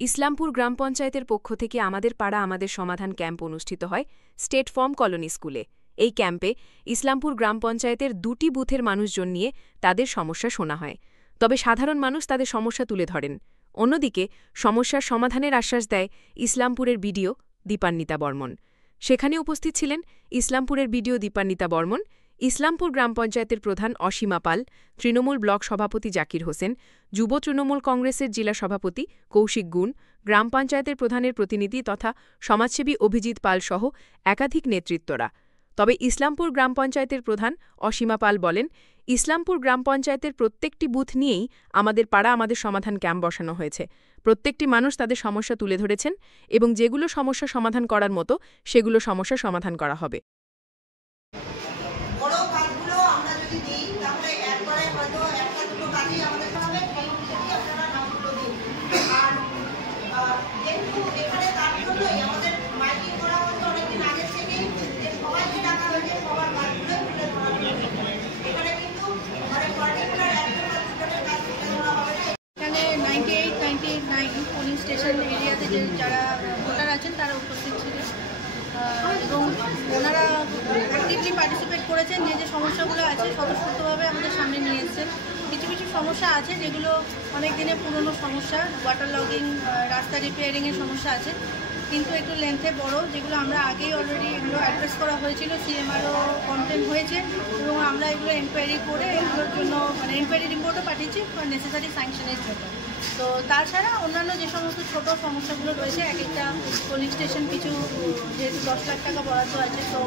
ইসলামপুর গ্রাম পঞ্চায়েতের পক্ষ থেকে আমাদের পাড়া আমাদের সমাধান ক্যাম্প অনুষ্ঠিত হয় স্টেট ফার্ম কলোনি স্কুলে। এই ক্যাম্পে ইসলামপুর গ্রাম পঞ্চায়েতের 2টি বুথের মানুষজন নিয়ে তাদের সমস্যা শোনা হয়। তবে সাধারণ মানুষ তাদের সমস্যা তুলে ধরেন। অন্যদিকে সমস্যার সমাধানের আশ্বাস দেয় ইসলামপুরের বিডিও দীপান্বিতা বর্মন। সেখানে উপস্থিত ছিলেন ইসলামপুরের বিডিও দীপান্বিতা বর্মন, ইসলামপুর গ্রাম পঞ্চায়েতের প্রধান অসীমা পাল, তৃণমূল ব্লক সভাপতি জাকির হোসেন, যুব তৃণমূল কংগ্রেসের জেলা সভাপতি কৌশিক গুণ, গ্রাম পঞ্চায়েতের প্রধানের প্রতিনিধি তথা সমাজসেবী অভিজিৎ পাল সহ একাধিক নেতৃত্বরা। তবে ইসলামপুর গ্রাম পঞ্চায়েতের প্রধান অসীমা পাল বলেন, ইসলামপুর গ্রাম পঞ্চায়েতের প্রত্যেকটি বুথ নিয়েই আমাদের পাড়া আমাদের সমাধান ক্যাম্প বসানো হয়েছে। প্রত্যেকটি মানুষ তাদের সমস্যা তুলে ধরেছেন এবং যেগুলো সমস্যা সমাধান করার মতো সেগুলো সমস্যা সমাধান করা হবে। পোলিং স্টেশন এরিয়াতে যে যারা ভোটার আছেন তারা উপস্থিত ছিলেন এবং ওনারা অ্যাক্টিভলি পার্টিসিপেট করেছেন। যে সমস্যাগুলো আছে স্বতঃস্ফূর্তভাবে আমাদের সামনে নিয়ে এসেছেন। কিছু কিছু সমস্যা আছে যেগুলো অনেক দিনের পুরনো সমস্যা, ওয়াটার লগিং, রাস্তা রিপেয়ারিংয়ের সমস্যা আছে, কিন্তু একটু লেন্থে বড়, যেগুলো আমরা আগেই অলরেডি এগুলো অ্যাড্রেস করা হয়েছিল, সিএমআরও কমপ্লেন হয়েছে এবং আমরা এগুলো এনকোয়ারি করে এগুলোর জন্য এনকোয়ারি রিপোর্টও পাঠিয়েছি নেসেসারি স্যাংশনের জন্য। তো তাছাড়া অন্যান্য যে সমস্ত ছোটো সমস্যাগুলো রয়েছে, এক একটা পোলিং স্টেশন কিছু যেহেতু 10 লাখ টাকা বরাদ্দ আছে, তো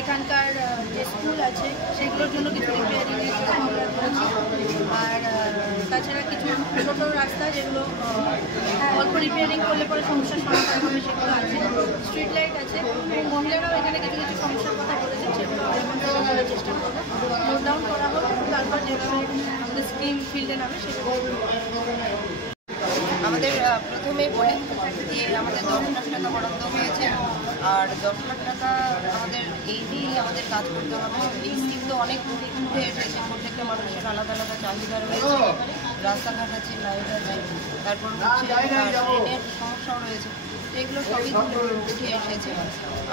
এখানকার যে স্কুল আছে সেগুলোর জন্য কিছু রিপেয়ারিংয়ের জন্য আমরা করেছি। আর তাছাড়া কিছু ছোটো রাস্তা যেগুলো অল্প রিপেয়ারিং করলে পরে সমস্যার সমাধান হবে সেগুলো আছে। স্ট্রিট লাইট আছে এবং মহিলারাও এখানে কিছু কিছু সমস্যার কথা বলেছেন, সেগুলো আমরা করার চেষ্টা করবো। নোট ডাউন করা হবে, তারপর যেভাবে আমাদের স্কিম ফিল্ডে নামে সেগুলো আমাদের প্রথমে বলি যে আমাদের 10 লাখ টাকা বরাদ্দ হয়েছে, আর 10 লাখ টাকা আমাদের এই দিয়েই আমাদের কাজ করতে হবে। এই স্কিম তো অনেক উঠে এসেছে, প্রত্যেকটা মানুষের আলাদা আলাদা চাহিদা রয়েছে, রাস্তাঘাট আছে, লাইট আছে, তারপর হচ্ছে ট্রেনের সমস্যাও রয়েছে, এগুলো সবই উঠে এসেছে।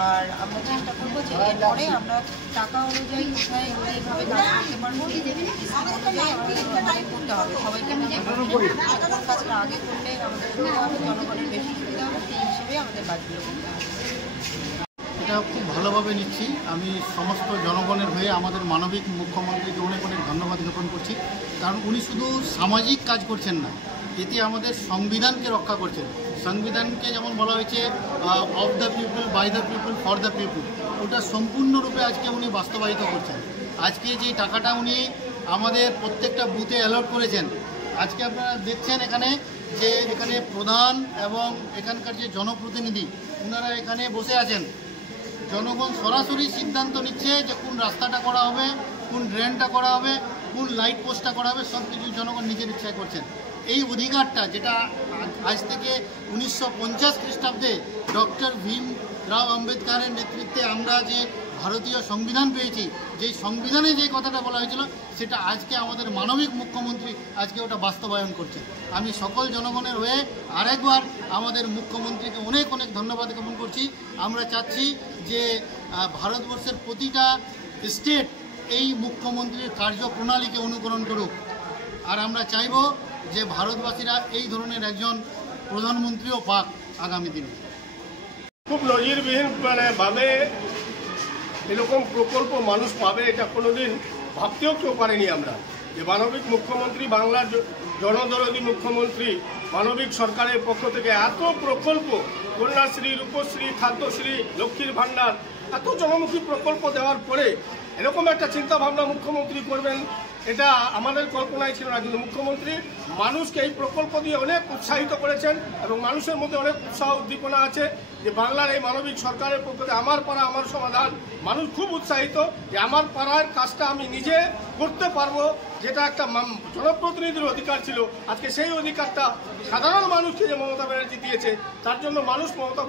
আর আমরা চেষ্টা করবো যে এরপরে আমরা টাকা অনুযায়ী কোথায় এইভাবে কাজ করতে পারবো, অনুযায়ী আমাদের করতে হবে। সবাইকে মিলে কাজটা আগে করলে আমাদের সুবিধা হবে, জনগণের বেশি সুবিধা হবে, সেই হিসেবে আমাদের কাজগুলো করতে হবে। এটা খুব ভালোভাবে নিচ্ছি। আমি সমস্ত জনগণের হয়ে আমাদের মানবিক মুখ্যমন্ত্রীকে অনেক অনেক ধন্যবাদ জ্ঞাপন করছি, কারণ উনি শুধু সামাজিক কাজ করছেন না, এতে আমাদের সংবিধানকে রক্ষা করছেন। সংবিধানকে যেমন বলা হয়েছে of the people, by the people, for the people, ওটা সম্পূর্ণরূপে আজকে উনি বাস্তবায়িত করছেন। আজকে যে টাকাটা উনি আমাদের প্রত্যেকটা বুথে অ্যালট করেছেন, আজকে আপনারা দেখছেন এখানে যে এখানে প্রধান এবং এখানকার যে জনপ্রতিনিধি ওনারা এখানে বসে আছেন। জনগণ সরাসরি সিদ্ধান্ত নিচ্ছে যে কোন রাস্তাটা করা হবে, কোন ড্রেনটা করা হবে, কোন লাইট পোস্টটা করা হবে, সব কিছু জনগণ নিজের ইচ্ছায় করছেন। এই অধিকারটা যেটা আজ থেকে 1950 খ্রিস্টাব্দে ডক্টর ভীমরাও আম্বেদকরের নেতৃত্বে আমরা যে ভারতীয় সংবিধান পেয়েছি, যেই সংবিধানে যে কথাটা বলা হয়েছিল, সেটা আজকে আমাদের মানবিক মুখ্যমন্ত্রী আজকে ওটা বাস্তবায়ন করছে। আমি সকল জনগণের হয়ে আরেকবার আমাদের মুখ্যমন্ত্রীকে অনেক অনেক ধন্যবাদ জ্ঞাপন করছি। আমরা চাচ্ছি যে ভারতবর্ষের প্রতিটা স্টেট এই মুখ্যমন্ত্রীর কার্যপ্রণালীকে অনুকরণ করুক, আর আমরা চাইব যে ভারতবাসীরা এই ধরনের একজন প্রধানমন্ত্রীও পাক আগামী দিনে। খুব নজিরবিহীন ভাবে এরকম প্রকল্প মানুষ পাবে, এটা কোনোদিন ভাবতেও কেউ পারেনি আমরা। যে মানবিক মুখ্যমন্ত্রী, বাংলার জনদরদী মুখ্যমন্ত্রী, মানবিক সরকারের পক্ষ থেকে এত প্রকল্প, কন্যাশ্রী, রূপশ্রী, খাদ্যশ্রী, লক্ষ্মীর ভাণ্ডার, এত জনমুখী প্রকল্প দেওয়ার পরে এরকম একটা চিন্তাভাবনা মুখ্যমন্ত্রী করবেন, এটা আমাদের কল্পনায় ছিল না। কিন্তু মুখ্যমন্ত্রী মানুষকে এই প্রকল্প দিয়ে অনেক উৎসাহিত করেছেন এবং মানুষের মধ্যে অনেক উৎসাহ উদ্দীপনা আছে যে বাংলার এই মানবিক সরকারের পক্ষ থেকে আমার পাড়া আমার সমাধান। মানুষ খুব উৎসাহিত যে আমার পাড়ার কাজটা আমি নিজে করতে পারবো, যেটা একটা জনপ্রতিনিধির অধিকার ছিল, আজকে সেই অধিকারটা সাধারণ মানুষকে যে মমতা ব্যানার্জি দিয়েছে, তার জন্য মানুষ মমতা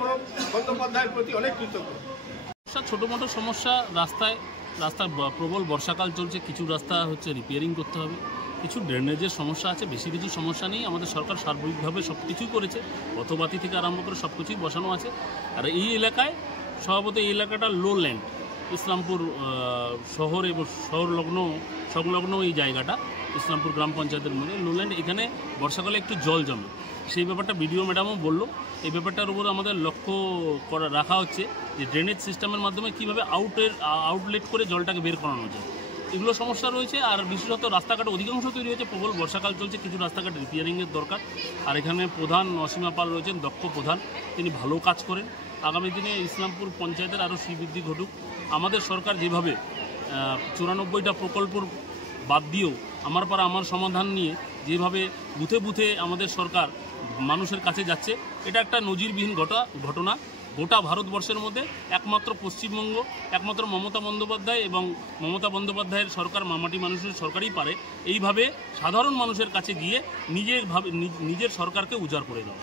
বন্দ্যোপাধ্যায়ের প্রতি অনেক কৃতজ্ঞ। ছোটো মোটো সমস্যা রাস্তার প্রবল বর্ষাকাল চলছে, কিছু রাস্তা হচ্ছে রিপেয়ারিং করতে হবে, কিছু ড্রেনেজের সমস্যা আছে, বেশি কিছু সমস্যা নেই। আমাদের সরকার সার্বিকভাবে সব কিছুই করেছে, পথবাতি থেকে আরম্ভ করে সব কিছুই বসানো আছে। আর এই এলাকায় স্বভাবত এই এলাকাটা লো ল্যান্ড, ইসলামপুর শহর এবং সংলগ্ন এই জায়গাটা ইসলামপুর গ্রাম পঞ্চায়েতের মধ্যে লো ল্যান্ড। এখানে বর্ষাকালে একটু জল জমে, সেই ব্যাপারটা বিডিও ম্যাডামও বললো। এই ব্যাপারটার উপর আমাদের লক্ষ্য রাখা হচ্ছে যে ড্রেনেজ সিস্টেমের মাধ্যমে কীভাবে আউটলেট করে জলটাকে বের করানো যায়। এগুলো সমস্যা রয়েছে। আর বিশেষত রাস্তাঘাট অধিকাংশ তৈরি হয়েছে, প্রবল বর্ষাকাল চলছে, কিছু রাস্তাঘাট রিপেয়ারিংয়ের দরকার। আর এখানে প্রধান অসীমা পাল রয়েছেন, দক্ষ প্রধান, তিনি ভালো কাজ করেন। আগামী দিনে ইসলামপুর পঞ্চায়েতের আরও শ্রীবৃদ্ধি ঘটুক। আমাদের সরকার যেভাবে 94টা প্রকল্প বাদ দিয়েও আমার পাড়া আমার সমাধান নিয়ে যেভাবে বুথে বুথে আমাদের সরকার মানুষের কাছে যাচ্ছে, এটা একটা নজিরবিহীন ঘটনা। গোটা ভারতবর্ষের মধ্যে একমাত্র পশ্চিমবঙ্গ, একমাত্র মমতা বন্দ্যোপাধ্যায় এবং মমতা বন্দ্যোপাধ্যায়ের সরকার, মামাটি মানুষের সরকারই পারে এইভাবে সাধারণ মানুষের কাছে গিয়ে নিজের সরকারকে উজাড় করে দেওয়া।